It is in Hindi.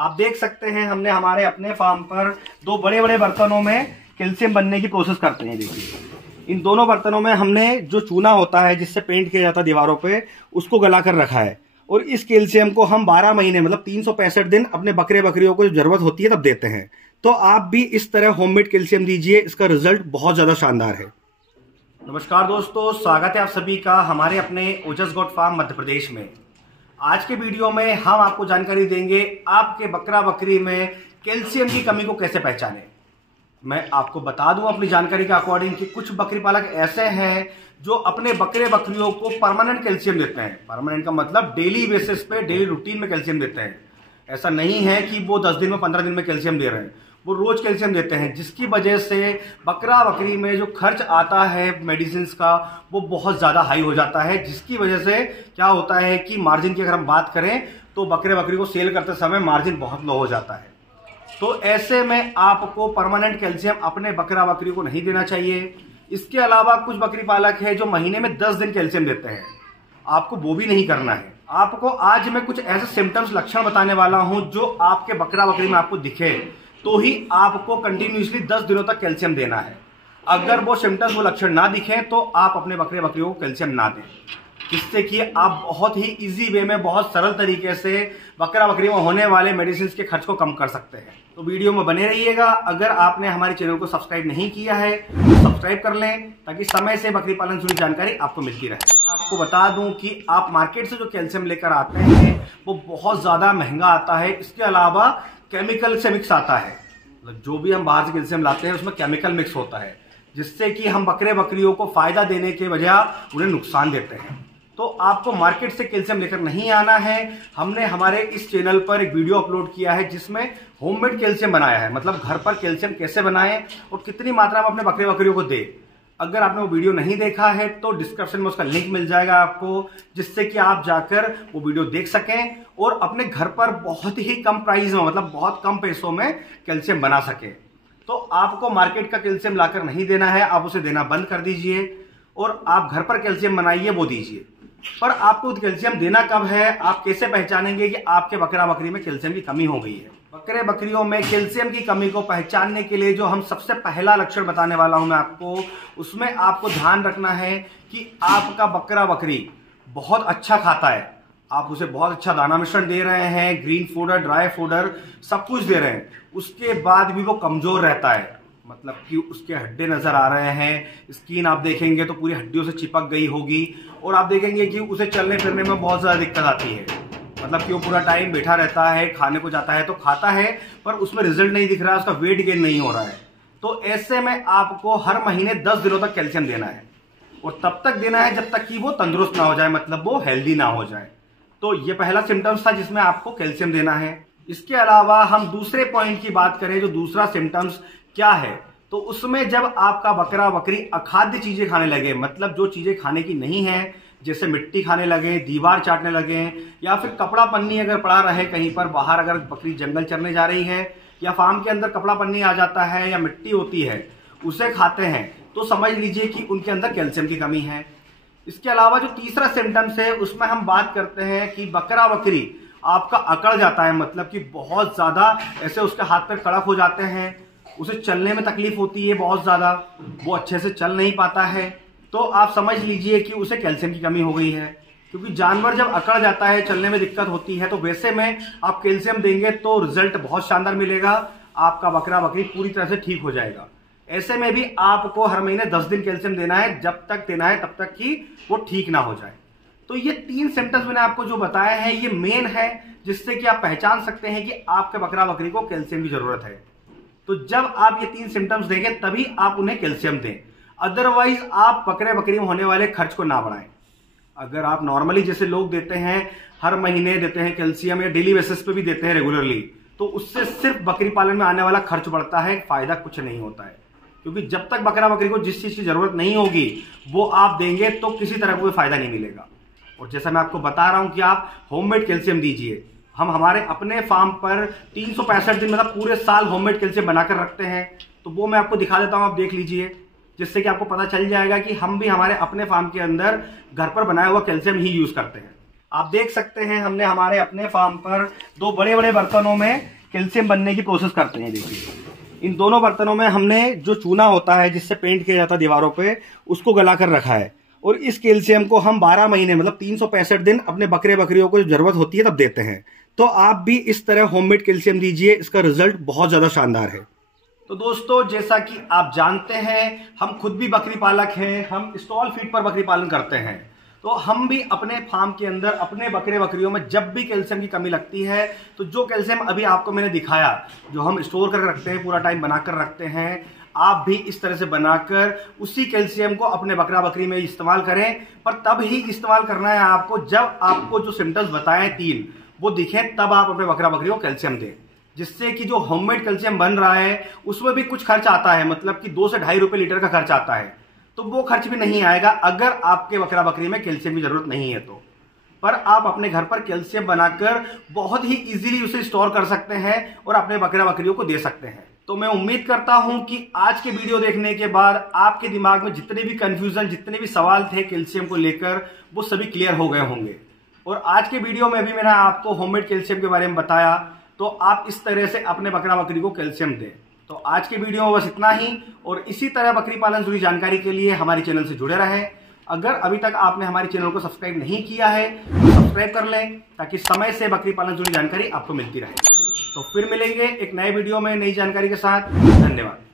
आप देख सकते हैं हमने हमारे अपने फार्म पर दो बड़े बड़े बर्तनों में कैल्शियम बनने की प्रोसेस करते हैं। देखिए इन दोनों बर्तनों में हमने जो चूना होता है जिससे पेंट किया जाता है दीवारों पे, उसको गला कर रखा है और इस कैल्शियम को हम 12 महीने मतलब 365 दिन अपने बकरे बकरियों को जरूरत होती है तब देते हैं। तो आप भी इस तरह होममेड कैल्शियम दीजिए, इसका रिजल्ट बहुत ज्यादा शानदार है। नमस्कार दोस्तों, स्वागत है आप सभी का हमारे अपने ओजस गोट फार्म मध्य प्रदेश में। आज के वीडियो में हम आपको जानकारी देंगे आपके बकरा बकरी में कैल्शियम की कमी को कैसे पहचानें। मैं आपको बता दूं अपनी जानकारी के अकॉर्डिंग कि कुछ बकरी पालक ऐसे हैं जो अपने बकरे बकरियों को परमानेंट कैल्शियम देते हैं। परमानेंट का मतलब डेली बेसिस पे, डेली रूटीन में कैल्शियम देते हैं। ऐसा नहीं है कि वो 10 दिन में 15 दिन में कैल्शियम दे रहे हैं, वो रोज कैल्शियम देते हैं, जिसकी वजह से बकरा बकरी में जो खर्च आता है मेडिसिन का वो बहुत ज़्यादा हाई हो जाता है। जिसकी वजह से क्या होता है कि मार्जिन की अगर हम बात करें तो बकरे बकरी को सेल करते समय मार्जिन बहुत लो हो जाता है। तो ऐसे में आपको परमानेंट कैल्शियम अपने बकरा बकरी को नहीं देना चाहिए। इसके अलावा कुछ बकरी पालक है जो महीने में 10 दिन कैल्शियम देते हैं, आपको वो भी नहीं करना है। आपको आज मैं कुछ ऐसे सिम्टम्स लक्षण बताने वाला हूं जो आपके बकरा बकरी में आपको दिखे तो ही आपको कंटिन्यूसली 10 दिनों तक कैल्शियम देना है। अगर वो सिम्टम्स, वो लक्षण ना दिखें तो आप अपने बकरे बकरियों को कैल्शियम ना दें, जिससे कि आप बहुत ही इजी वे में, बहुत सरल तरीके से बकरा बकरी में होने वाले मेडिसिन के खर्च को कम कर सकते हैं। तो वीडियो में बने रहिएगा। अगर आपने हमारे चैनल को सब्सक्राइब नहीं किया है तो सब्सक्राइब कर लें ताकि समय से बकरी पालन से जुड़ी जानकारी आपको मिलती रहे। आपको बता दूं कि आप मार्केट से जो कैल्शियम लेकर आते हैं वो बहुत ज्यादा महंगा आता है। इसके अलावा केमिकल से मिक्स आता है, जो भी हम बाहर से कैल्शियम लाते हैं उसमें केमिकल मिक्स होता है, जिससे कि हम बकरे बकरियों को फायदा देने के बजाय उन्हें नुकसान देते हैं। तो आपको मार्केट से कैल्शियम लेकर नहीं आना है। हमने हमारे इस चैनल पर एक वीडियो अपलोड किया है जिसमें होममेड कैल्शियम बनाया है, मतलब घर पर कैल्शियम कैसे बनाएं और कितनी मात्रा में अपने बकरे बकरियों को दे। अगर आपने वो वीडियो नहीं देखा है तो डिस्क्रिप्शन में उसका लिंक मिल जाएगा आपको, जिससे कि आप जाकर वो वीडियो देख सकें और अपने घर पर बहुत ही कम प्राइस में, मतलब बहुत कम पैसों में कैल्शियम बना सकें। तो आपको मार्केट का कैल्शियम लाकर नहीं देना है, आप उसे देना बंद कर दीजिए और आप घर पर कैल्शियम बनाइए, वो दीजिए। पर आपको कैल्शियम देना कब है, आप कैसे पहचानेंगे कि आपके बकरा बकरी में कैल्शियम की कमी हो गई है। बकरे बकरियों में कैल्शियम की कमी को पहचानने के लिए जो हम सबसे पहला लक्षण बताने वाला हूं मैं आपको, उसमें आपको ध्यान रखना है कि आपका बकरा बकरी बहुत अच्छा खाता है, आप उसे बहुत अच्छा दाना मिश्रण दे रहे हैं, ग्रीन फूडर, ड्राई फूडर सब कुछ दे रहे हैं, उसके बाद भी वो कमजोर रहता है, मतलब कि उसके हड्डे नजर आ रहे हैं, स्किन आप देखेंगे तो पूरी हड्डियों से चिपक गई होगी और आप देखेंगे कि उसे चलने फिरने में बहुत ज्यादा दिक्कत आती है, मतलब कि वो पूरा टाइम बैठा रहता है, खाने को जाता है तो खाता है पर उसमें रिजल्ट नहीं दिख रहा है, उसका वेट गेन नहीं हो रहा है। तो ऐसे में आपको हर महीने 10 दिनों तक कैल्शियम देना है और तब तक देना है जब तक कि वो तंदुरुस्त ना हो जाए, मतलब वो हेल्दी ना हो जाए। तो ये पहला सिम्टम्स था जिसमें आपको कैल्शियम देना है। इसके अलावा हम दूसरे पॉइंट की बात करें, जो दूसरा सिम्टम्स क्या है, तो उसमें जब आपका बकरा बकरी अखाद्य चीजें खाने लगे, मतलब जो चीजें खाने की नहीं है, जैसे मिट्टी खाने लगे, दीवार चाटने लगे, या फिर कपड़ा पन्नी अगर पड़ा रहे कहीं पर बाहर, अगर बकरी जंगल चरने जा रही है या फार्म के अंदर कपड़ा पन्नी आ जाता है या मिट्टी होती है उसे खाते हैं, तो समझ लीजिए कि उनके अंदर कैल्शियम की कमी है। इसके अलावा जो तीसरा सिम्टम्स है उसमें हम बात करते हैं कि बकरा बकरी आपका अकड़ जाता है, मतलब कि बहुत ज्यादा ऐसे उसके हाथ पैर कड़क हो जाते हैं, उसे चलने में तकलीफ होती है बहुत ज्यादा, वो अच्छे से चल नहीं पाता है, तो आप समझ लीजिए कि उसे कैल्शियम की कमी हो गई है। क्योंकि जानवर जब अकड़ जाता है, चलने में दिक्कत होती है, तो वैसे में आप कैल्शियम देंगे तो रिजल्ट बहुत शानदार मिलेगा, आपका बकरा बकरी पूरी तरह से ठीक हो जाएगा। ऐसे में भी आपको हर महीने 10 दिन कैल्शियम देना है, जब तक देना है तब तक कि वो ठीक ना हो जाए। तो ये 3 सिम्टम्स मैंने आपको जो बताए हैं ये मेन है, जिससे कि आप पहचान सकते हैं कि आपके बकरा बकरी को कैल्शियम की जरूरत है। तो जब आप ये 3 सिम्टम्स देंगे तभी आप उन्हें कैल्शियम दें, अदरवाइज आप बकरे बकरी में होने वाले खर्च को ना बढ़ाएं। अगर आप नॉर्मली जैसे लोग देते हैं, हर महीने देते हैं कैल्शियम या डेली बेसिस पे भी देते हैं रेगुलरली, तो उससे सिर्फ बकरी पालन में आने वाला खर्च बढ़ता है, फायदा कुछ नहीं होता है। क्योंकि जब तक बकरा बकरी को जिस चीज की जरूरत नहीं होगी वो आप देंगे तो किसी तरह का कोई फायदा नहीं मिलेगा। और जैसा मैं आपको बता रहा हूं कि आप होममेड कैल्शियम दीजिए। हम हमारे अपने फार्म पर 365 दिन, मतलब पूरे साल होममेड कैल्शियम बनाकर रखते हैं, तो वो मैं आपको दिखा देता हूं, आप देख लीजिए, जिससे कि आपको पता चल जाएगा कि हम भी हमारे अपने फार्म के अंदर घर पर बनाया हुआ कैल्शियम ही यूज करते हैं। आप देख सकते हैं हमने हमारे अपने फार्म पर दो बड़े बड़े बर्तनों में कैल्शियम बनने की प्रोसेस करते हैं। देखिए इन दोनों बर्तनों में हमने जो चूना होता है जिससे पेंट किया जाता है दीवारों पे, उसको गला कर रखा है और इस कैल्शियम को हम 12 महीने मतलब 365 दिन अपने बकरे बकरियों को जरूरत होती है तब देते हैं। तो आप भी इस तरह होममेड कैल्शियम दीजिए, इसका रिजल्ट बहुत ज्यादा शानदार है। तो दोस्तों जैसा कि आप जानते हैं हम खुद भी बकरी पालक हैं, हम स्टॉल फीड पर बकरी पालन करते हैं। तो हम भी अपने फार्म के अंदर अपने बकरे बकरियों में जब भी कैल्शियम की कमी लगती है तो जो कैल्शियम अभी आपको मैंने दिखाया जो हम स्टोर कर रखते हैं, पूरा टाइम बनाकर रखते हैं, आप भी इस तरह से बनाकर उसी कैल्शियम को अपने बकरा बकरी में इस्तेमाल करें। पर तब ही इस्तेमाल करना है आपको जब आपको जो सिम्टम्स बताए 3 वो दिखे, तब आप अपने बकरा बकरी को कैल्शियम दें, जिससे कि जो होममेड कैल्शियम बन रहा है उसमें भी कुछ खर्च आता है, मतलब कि 2 से 2.5 रुपए लीटर का खर्च आता है। तो वो खर्च भी नहीं आएगा अगर आपके बकरा बकरी में कैल्शियम की जरूरत नहीं है तो। पर आप अपने घर पर कैल्शियम बनाकर बहुत ही इजीली उसे स्टोर कर सकते हैं और अपने बकरा बकरियों को दे सकते हैं। तो मैं उम्मीद करता हूं कि आज के वीडियो देखने के बाद आपके दिमाग में जितने भी कंफ्यूजन, जितने भी सवाल थे कैल्शियम को लेकर, वो सभी क्लियर हो गए होंगे। और आज के वीडियो में भी मैंने आपको होममेड कैल्शियम के बारे में बताया, तो आप इस तरह से अपने बकरा बकरी को कैल्शियम दें। तो आज के वीडियो में बस इतना ही, और इसी तरह बकरी पालन जुड़ी जानकारी के लिए हमारे चैनल से जुड़े रहें। अगर अभी तक आपने हमारे चैनल को सब्सक्राइब नहीं किया है तो सब्सक्राइब कर लें, ताकि समय से बकरी पालन जुड़ी जानकारी आपको मिलती रहे। तो फिर मिलेंगे एक नए वीडियो में नई जानकारी के साथ। धन्यवाद।